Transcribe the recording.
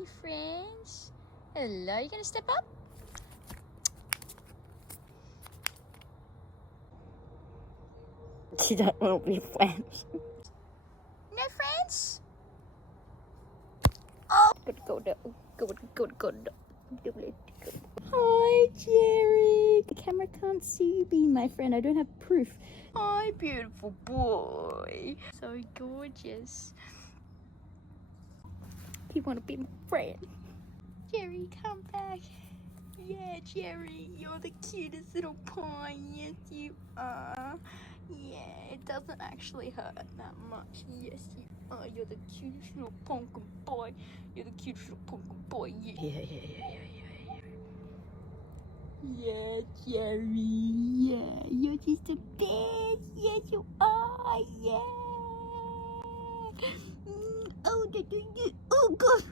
Jerry friends. Hello, you gonna step up? She don't want to be friends. No friends? Go. Hi, Jerry. The camera can't see you being my friend. I don't have proof. Hi, beautiful boy. So gorgeous. You want to be my friend? Jerry, come back. Yeah, Jerry, you're the cutest little pie. Yes, you are. Yeah, it doesn't actually hurt that much. Yes, you are. You're the cutest little pumpkin boy. You're the cutest little pumpkin boy. Yeah. Yeah, Jerry. Yeah, you're just the best. Yes, you are. Yeah. Oh, God.